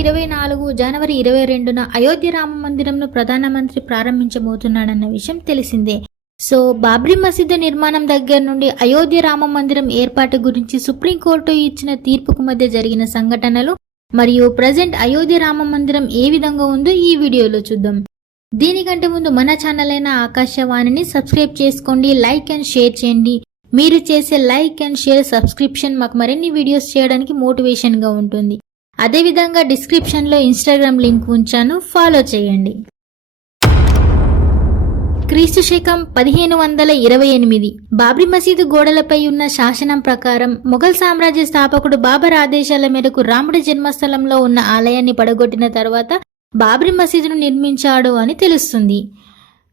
2024 జనవరి 22న అయోధ్య రామ మందిరంను ప్రధానమంత్రి ప్రారంభించబోతున్నాడన్న విషయం తెలిసిందే. సో బాబ్రీ మసీదు నిర్మాణం దగ్గర నుండి అయోధ్య రామ మందిరం ఏర్పాటు గురించి సుప్రీంకోర్టు ఇచ్చిన తీర్పుకు మధ్య జరిగిన సంఘటనలు మరియు ప్రజెంట్ అయోధ్య రామ మందిరం ఏ విధంగా ఉందో ఈ వీడియోలో చూద్దాం. దీనికంటే ముందు మన ఛానల్ అయిన ఆకాశవాణిని సబ్స్క్రైబ్ చేసుకోండి, లైక్ అండ్ షేర్ చేయండి. మీరు చేసే లైక్ అండ్ షేర్ సబ్స్క్రిప్షన్ మాకు మరిన్ని వీడియోస్ చేయడానికి మోటివేషన్గా ఉంటుంది. అదేవిధంగా డిస్క్రిప్షన్లో ఇన్స్టాగ్రామ్ లింక్ ఉంచాను, ఫాలో చేయండి. క్రీస్తు శకం 1528 బాబ్రీ మసీదు గోడలపై ఉన్న శాసనం ప్రకారం మొఘల్ సామ్రాజ్య స్థాపకుడు బాబర్ ఆదేశాల మేరకు రాముడి జన్మస్థలంలో ఉన్న ఆలయాన్ని పడగొట్టిన తర్వాత బాబ్రీ మసీదును నిర్మించాడు అని తెలుస్తుంది.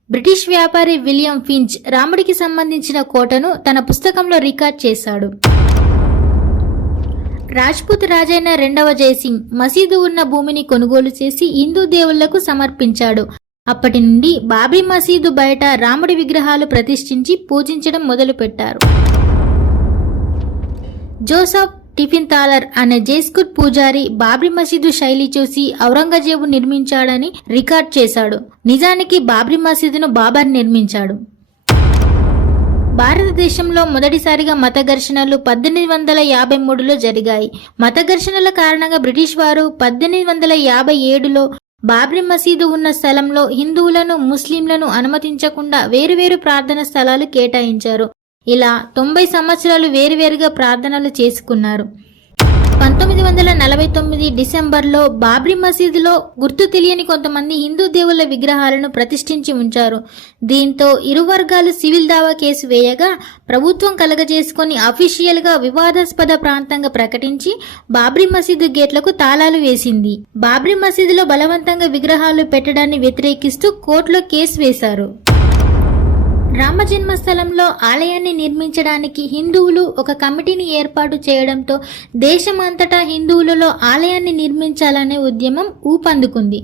బ్రిటిష్ వ్యాపారి విలియం ఫించ్ రాముడికి సంబంధించిన కోటను తన పుస్తకంలో రికార్డ్ చేశాడు. రాజ్పుత్ రాజైన 2వ జయసింగ్ మసీదు ఉన్న భూమిని కొనుగోలు చేసి హిందూ దేవుళ్లకు సమర్పించాడు. అప్పటి నుండి బాబ్రీ మసీదు బయట రాముడి విగ్రహాలు ప్రతిష్ఠించి పూజించడం మొదలుపెట్టారు. జోసఫ్ టిఫిన్ తాలర్ అనే జైస్కుట్ పూజారి బాబ్రీ మసీదు శైలి చూసి ఔరంగజేబు నిర్మించాడని రికార్డ్ చేశాడు. నిజానికి బాబ్రీ మసీదును బాబర్ నిర్మించాడు. భారతదేశంలో మొదటిసారిగా మత ఘర్షణలు 1853లో జరిగాయి. మత ఘర్షణల కారణంగా బ్రిటిష్ వారు 1857లో బాబ్రీ మసీదు ఉన్న స్థలంలో హిందువులను, ముస్లింలను అనుమతించకుండా వేరువేరు ప్రార్థన స్థలాలు కేటాయించారు. ఇలా 90 సంవత్సరాలు వేరువేరుగా ప్రార్థనలు చేసుకున్నారు. 1949 డిసెంబర్లో బాబ్రీ మసీదులో గుర్తు తెలియని కొంతమంది హిందూ దేవుళ్ల విగ్రహాలను ప్రతిష్ఠించి ఉంచారు. దీంతో ఇరు వర్గాలు సివిల్ దావా కేసు వేయగా ప్రభుత్వం కలగజేసుకుని అఫీషియల్గా వివాదాస్పద ప్రాంతంగా ప్రకటించి బాబ్రీ మసీదు గేట్లకు తాళాలు వేసింది. బాబ్రీ మసీదులో బలవంతంగా విగ్రహాలు పెట్టడాన్ని వ్యతిరేకిస్తూ కోర్టులో కేసు వేశారు. రామ జన్మస్థలంలో ఆలయాన్ని నిర్మించడానికి హిందువులు ఒక కమిటీని ఏర్పాటు చేయడంతో దేశమంతటా హిందువులలో ఆలయాన్ని నిర్మించాలనే ఉద్యమం ఊపందుకుంది.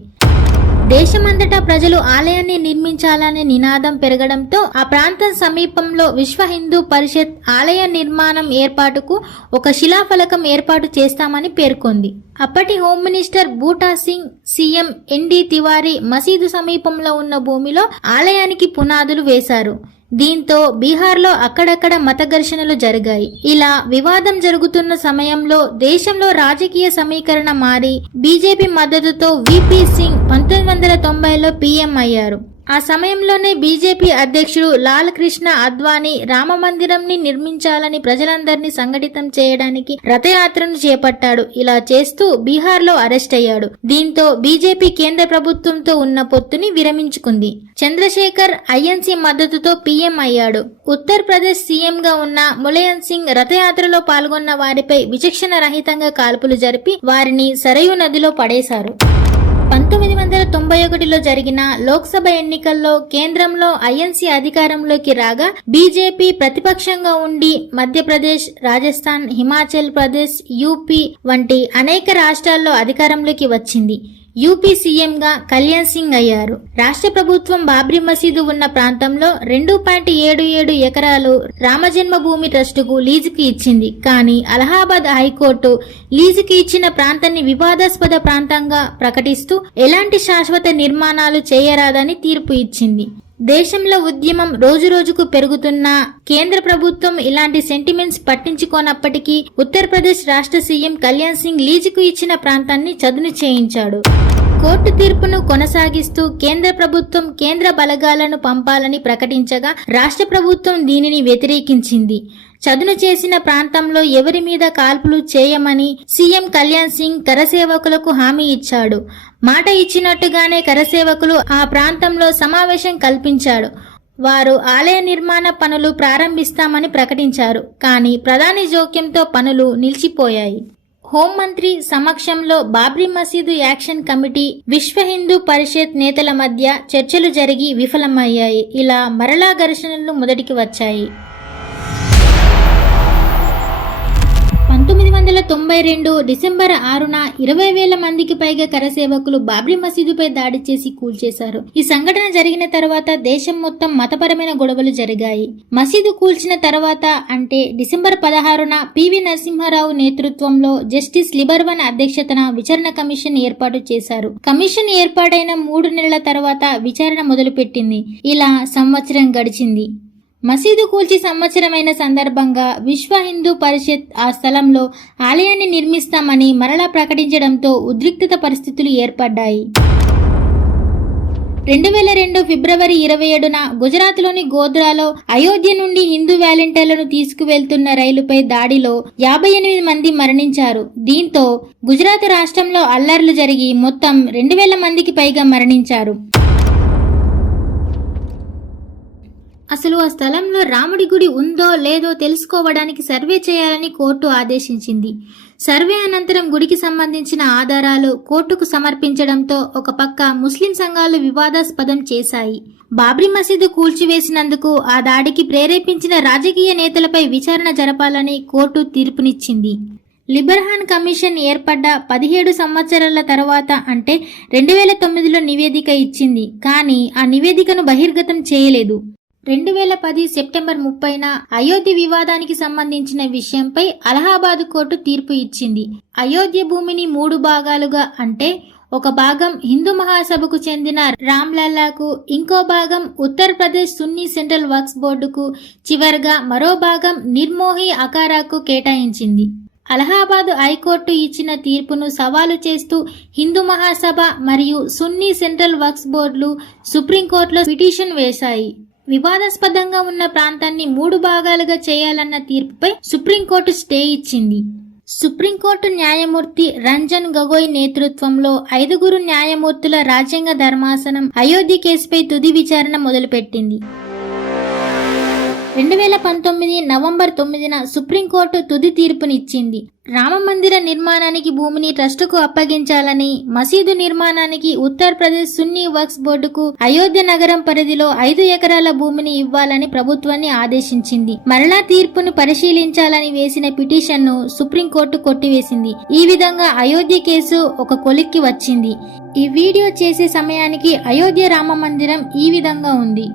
దేశమంతటా ప్రజలు ఆలయాన్ని నిర్మించాలనే నినాదం పెరగడంతో ఆ ప్రాంతం సమీపంలో విశ్వ హిందూ పరిషత్ ఆలయ నిర్మాణం ఏర్పాటుకు ఒక శిలాఫలకం ఏర్పాటు చేస్తామని పేర్కొంది. అప్పటి హోమ్ మినిస్టర్ బూటా సింగ్, సీఎం ఎన్డి తివారీ మసీదు సమీపంలో ఉన్న భూమిలో ఆలయానికి పునాదులు వేశారు. దీంతో బీహార్లో అక్కడక్కడ మత ఘర్షణలు జరిగాయి. ఇలా వివాదం జరుగుతున్న సమయంలో దేశంలో రాజకీయ సమీకరణ మారి బీజేపీ మద్దతుతో విపి సింగ్ 1990లో పీఎం అయ్యారు. ఆ సమయంలోనే బీజేపీ అధ్యక్షుడు లాల్ కృష్ణ అద్వానీ రామ మందిరంని నిర్మించాలని ప్రజలందరినీ సంఘటితం చేయడానికి రథయాత్రను చేపట్టాడు. ఇలా చేస్తూ బీహార్లో అరెస్ట్ అయ్యాడు. దీంతో బీజేపీ కేంద్ర ప్రభుత్వంతో ఉన్న పొత్తుని విరమించుకుంది. చంద్రశేఖర్ ఐఎన్సీ మద్దతుతో పీఎం అయ్యాడు. ఉత్తరప్రదేశ్ సీఎంగా ఉన్న ములాయం సింగ్ రథయాత్రలో పాల్గొన్న వారిపై విచక్షణ రహితంగా కాల్పులు జరిపి వారిని సరయూ నదిలో పడేశారు. 1991లో జరిగిన లోక్సభ ఎన్నికల్లో కేంద్రంలో ఐఎన్సీ అధికారంలోకి రాగా బీజేపీ ప్రతిపక్షంగా ఉండి మధ్యప్రదేశ్, రాజస్థాన్, హిమాచల్ ప్రదేశ్, యూపీ వంటి అనేక రాష్ట్రాల్లో అధికారంలోకి వచ్చింది. యూపీ సీఎంగా కళ్యాణ్ సింగ్ అయ్యారు. రాష్ట్ర ప్రభుత్వం బాబ్రీ మసీదు ఉన్న ప్రాంతంలో 2.77 ఎకరాలు రామజన్మభూమి ట్రస్టుకు లీజుకు ఇచ్చింది. కానీ అలహాబాద్ హైకోర్టు లీజుకు ఇచ్చిన ప్రాంతాన్ని వివాదాస్పద ప్రాంతంగా ప్రకటిస్తూ ఎలాంటి శాశ్వత నిర్మాణాలు చేయరాదని తీర్పు ఇచ్చింది. దేశంలో ఉద్యమం రోజురోజుకు పెరుగుతున్నా కేంద్ర ప్రభుత్వం ఇలాంటి సెంటిమెంట్స్ పట్టించుకోనప్పటికీ ఉత్తరప్రదేశ్ రాష్ట్ర సీఎం కళ్యాణ్ సింగ్ లీజుకు ఇచ్చిన ప్రాంతాన్ని చదును చేయించాడు. కోర్టు తీర్పును కొనసాగిస్తూ కేంద్ర ప్రభుత్వం కేంద్ర బలగాలను పంపాలని ప్రకటించగా రాష్ట్ర ప్రభుత్వం దీనిని వ్యతిరేకించింది. చదును చేసిన ప్రాంతంలో ఎవరి మీద కాల్పులు చేయమని సీఎం కళ్యాణ్ సింగ్ కరసేవకులకు హామీ ఇచ్చాడు. మాట ఇచ్చినట్టుగానే కరసేవకులు ఆ ప్రాంతంలో సమావేశం కల్పించాడు. వారు ఆలయ నిర్మాణ పనులు ప్రారంభిస్తామని ప్రకటించారు. కానీ ప్రధాని జోక్యంతో పనులు నిలిచిపోయాయి. హోంమంత్రి సమక్షంలో బాబ్రీ మసీదు యాక్షన్ కమిటీ, విశ్వ హిందూ పరిషత్ నేతల మధ్య చర్చలు జరిగి విఫలమయ్యాయి. ఇలా మరలా ఘర్షణలు మొదటికి వచ్చాయి. 1992 డిసెంబర్ 6న 20,000 మందికి పైగా కరసేవకులు బాబ్రీ మసీదుపై దాడి చేసి కూల్చేశారు. ఈ సంఘటన జరిగిన తర్వాత దేశం మొత్తం మతపరమైన గొడవలు జరిగాయి. మసీదు కూల్చిన తర్వాత అంటే డిసెంబర్ 16న పివి నరసింహారావు నేతృత్వంలో జస్టిస్ లిబర్వన్ అధ్యక్షతన విచారణ కమిషన్ ఏర్పాటు చేశారు. కమిషన్ ఏర్పాటైన 3 నెలల తర్వాత విచారణ మొదలుపెట్టింది. ఇలా సంవత్సరం గడిచింది. మసీదు కూల్చి సంవత్సరమైన సందర్భంగా విశ్వ హిందూ పరిషత్ ఆ స్థలంలో ఆలయాన్ని నిర్మిస్తామని మరలా ప్రకటించడంతో ఉద్రిక్తత పరిస్థితులు ఏర్పడ్డాయి. 2002 ఫిబ్రవరి 27న గుజరాత్లోని గోధ్రాలో అయోధ్య నుండి హిందూ వాలంటీర్లను తీసుకువెళ్తున్న రైలుపై దాడిలో 58 మంది మరణించారు. దీంతో గుజరాత్ రాష్ట్రంలో అల్లర్లు జరిగి మొత్తం 2,000 మందికి పైగా మరణించారు. అసలు ఆ స్థలంలో రాముడి గుడి ఉందో లేదో తెలుసుకోవడానికి సర్వే చేయాలని కోర్టు ఆదేశించింది. సర్వే అనంతరం గుడికి సంబంధించిన ఆధారాలు కోర్టుకు సమర్పించడంతో ఒక పక్క ముస్లిం సంఘాలు వివాదాస్పదం చేశాయి. బాబ్రీ మసీదు కూల్చివేసినందుకు ఆ దాడికి ప్రేరేపించిన రాజకీయ నేతలపై విచారణ జరపాలని కోర్టు తీర్పునిచ్చింది. లిబర్హాన్ కమిషన్ ఏర్పడ్డ 17 సంవత్సరాల తర్వాత అంటే 2009లో నివేదిక ఇచ్చింది. కానీ ఆ నివేదికను బహిర్గతం చేయలేదు. 2010 సెప్టెంబర్ 30న అయోధ్య వివాదానికి సంబంధించిన విషయంపై అలహాబాద్ కోర్టు తీర్పు ఇచ్చింది. అయోధ్య భూమిని 3 భాగాలుగా అంటే ఒక భాగం హిందూ మహాసభకు చెందిన రామ్లల్లాకు, ఇంకో భాగం ఉత్తరప్రదేశ్ సున్నీ సెంట్రల్ వక్ఫ్ బోర్డుకు, చివరగా మరో భాగం నిర్మోహి అఖారాకు కేటాయించింది. అలహాబాద్ హైకోర్టు ఇచ్చిన తీర్పును సవాలు చేస్తూ హిందూ మహాసభ మరియు సున్నీ సెంట్రల్ వక్ఫ్ బోర్డులు సుప్రీంకోర్టులో పిటిషన్ వేశాయి. వివాదాస్పదంగా ఉన్న ప్రాంతాన్ని 3 భాగాలుగా చేయాలన్న తీర్పుపై సుప్రీంకోర్టు స్టే ఇచ్చింది. సుప్రీంకోర్టు న్యాయమూర్తి రంజన్ గొగోయ్ నేతృత్వంలో 5 న్యాయమూర్తుల రాజ్యాంగ ధర్మాసనం అయోధ్య కేసుపై తుది విచారణ మొదలుపెట్టింది. 2019 నవంబర్ 9న సుప్రీంకోర్టు తుది తీర్పునిచ్చింది. రామమందిర నిర్మాణానికి భూమిని ట్రస్టుకు అప్పగించాలని, మసీదు నిర్మాణానికి ఉత్తరప్రదేశ్ సున్నీ వక్ఫ్ బోర్డుకు అయోధ్య నగరం పరిధిలో 5 ఎకరాల భూమిని ఇవ్వాలని ప్రభుత్వాన్ని ఆదేశించింది. మరలా తీర్పును పరిశీలించాలని వేసిన పిటిషన్ను సుప్రీంకోర్టు కొట్టివేసింది. ఈ విధంగా అయోధ్య కేసు ఒక కొలిక్కి వచ్చింది. ఈ వీడియో చేసే సమయానికి అయోధ్య రామ మందిరం ఈ విధంగా ఉంది.